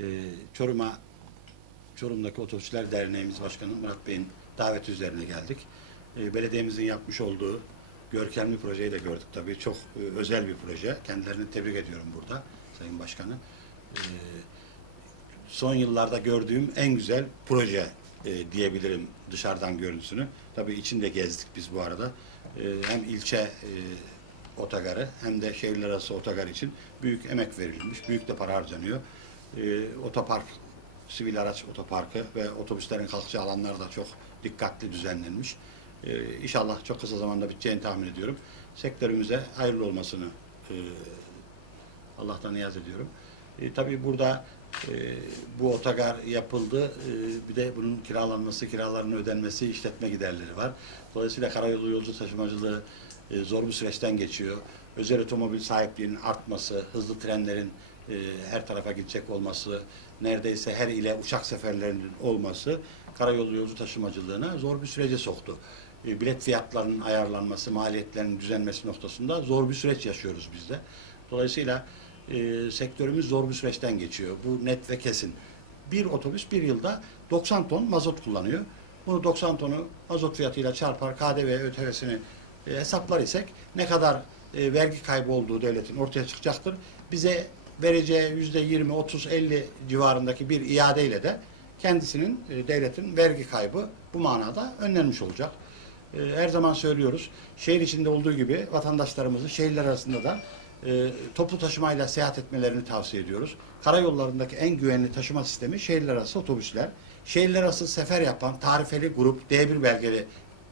e, Çorum'a Çorum'daki Otobüsçüler Derneğimiz Başkanı Murat Bey'in daveti üzerine geldik. E, belediyemizin yapmış olduğu görkemli projeyi de gördük tabii. Çok e, özel bir proje. Kendilerini tebrik ediyorum burada Sayın Başkanı. E, son yıllarda gördüğüm en güzel proje e, diyebilirim dışarıdan görüntüsünü. Tabii içinde gezdik biz bu arada. E, hem ilçe e, otogarı hem de şehirler arası otogar için büyük emek verilmiş, büyük de para harcanıyor. E, otopark, sivil araç otoparkı ve otobüslerin kalkacağı alanlar da çok dikkatli düzenlenmiş. E, inşallah çok kısa zamanda biteceğini tahmin ediyorum. Sektörümüze hayırlı olmasını e, Allah'tan niyaz ediyorum. E, tabii burada e, bu otogar yapıldı. E, bir de bunun kiralanması, kiralarının ödenmesi, işletme giderleri var. Dolayısıyla karayolu yolcu taşımacılığı e, zor bir süreçten geçiyor. Özel otomobil sahipliğinin artması, hızlı trenlerin e, her tarafa gidecek olması, neredeyse her ile uçak seferlerinin olması karayolu yolcu taşımacılığına zor bir sürece soktu. E, bilet fiyatlarının ayarlanması, maliyetlerin düzenmesi noktasında zor bir süreç yaşıyoruz biz de. Dolayısıyla e, sektörümüz zor bir süreçten geçiyor. Bu net ve kesin. Bir otobüs bir yılda 90 ton mazot kullanıyor. Bunu 90 tonu mazot fiyatıyla çarpar, KDV ÖTV'sini e, hesaplar isek ne kadar e, vergi kaybı olduğu devletin ortaya çıkacaktır. Bize vereceği yüzde 20, 30, 50 civarındaki bir iadeyle de kendisinin e, devletin vergi kaybı bu manada önlenmiş olacak. E, her zaman söylüyoruz. Şehir içinde olduğu gibi vatandaşlarımızın şehirler arasında da e, toplu taşımayla seyahat etmelerini tavsiye ediyoruz. Karayollarındaki en güvenli taşıma sistemi şehirler arası otobüsler. Şehirler arası sefer yapan tarifeli grup D1 belgeli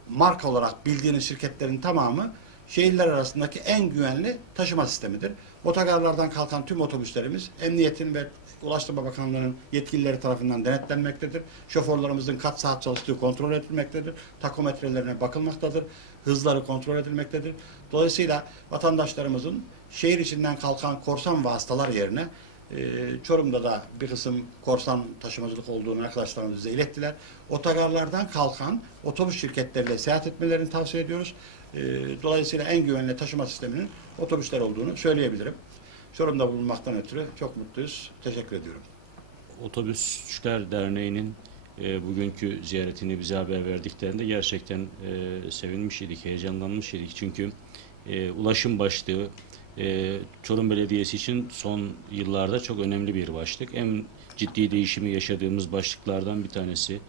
marka olarak bildiğiniz şirketlerin tamamı şehirler arasındaki en güvenli taşıma sistemidir. Otogarlardan kalkan tüm otobüslerimiz emniyetin ve Ulaştırma Bakanlığı'nın yetkilileri tarafından denetlenmektedir. Şoförlerimizin kaç saat çalıştığı kontrol edilmektedir. Takometrelerine bakılmaktadır. Hızları kontrol edilmektedir. Dolayısıyla vatandaşlarımızın şehir içinden kalkan korsan vasıtalar yerine e, Çorum'da da bir kısım korsan taşımacılık olduğunu arkadaşlarımız bize ilettiler. Otogarlardan kalkan otobüs şirketleriyle seyahat etmelerini tavsiye ediyoruz. E, dolayısıyla en güvenli taşıma sisteminin otobüsler olduğunu söyleyebilirim. Çorum'da bulunmaktan ötürü çok mutluyuz. Teşekkür ediyorum. Otobüsçüler Derneği'nin e, bugünkü ziyaretini bize haber verdiklerinde gerçekten e, sevinmiş idik, heyecanlanmış idik. Çünkü e, ulaşım başlığı e, Çorum Belediyesi için son yıllarda çok önemli bir başlık. En ciddi değişimi yaşadığımız başlıklardan bir tanesi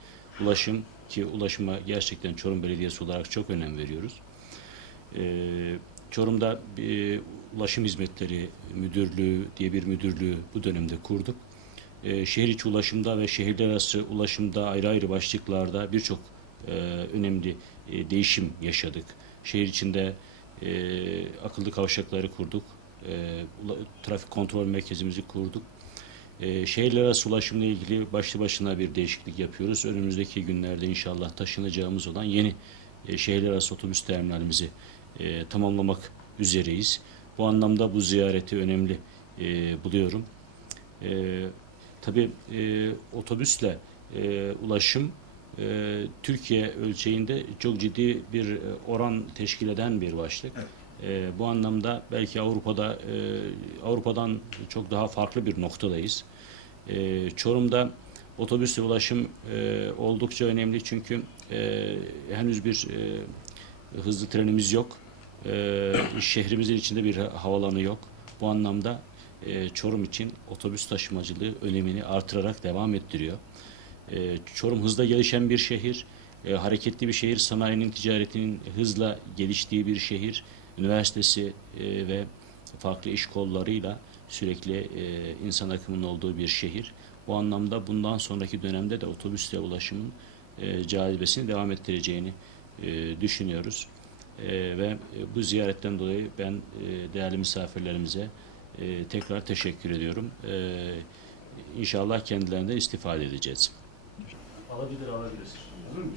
ulaşım ki ulaşıma gerçekten Çorum Belediyesi olarak çok önem veriyoruz. E, Çorum'da bir ulaşım hizmetleri müdürlüğü diye bir müdürlüğü bu dönemde kurduk. Ee, şehir içi ulaşımda ve şehirler arası ulaşımda ayrı ayrı başlıklarda birçok e, önemli e, değişim yaşadık. Şehir içinde e, akıllı kavşakları kurduk, e, trafik kontrol merkezimizi kurduk. E, şehirler arası ulaşımla ilgili başlı başına bir değişiklik yapıyoruz. Önümüzdeki günlerde inşallah taşınacağımız olan yeni e, şehirler arası otobüs terminalimizi e, tamamlamak üzereyiz. Bu anlamda bu ziyareti önemli e, buluyorum. E, tabii e, otobüsle e, ulaşım e, Türkiye ölçeğinde çok ciddi bir e, oran teşkil eden bir başlık. Evet. E, bu anlamda belki Avrupa'da e, Avrupa'dan çok daha farklı bir noktadayız. E, Çorum'da otobüsle ulaşım e, oldukça önemli çünkü e, henüz bir e, hızlı trenimiz yok. E, şehrimizin içinde bir havalanı yok. Bu anlamda e, Çorum için otobüs taşımacılığı önemini artırarak devam ettiriyor. E, Çorum hızla gelişen bir şehir, e, hareketli bir şehir, sanayinin, ticaretinin hızla geliştiği bir şehir. Üniversitesi e, ve farklı iş kollarıyla sürekli insan akımının olduğu bir şehir. Bu anlamda bundan sonraki dönemde de otobüsle ulaşımın cazibesini devam ettireceğini düşünüyoruz. E, ve e, bu ziyaretten dolayı ben e, değerli misafirlerimize e, tekrar teşekkür ediyorum. E, inşallah kendilerinden istifade edeceğiz. Alabilir alabilir. Olur mu?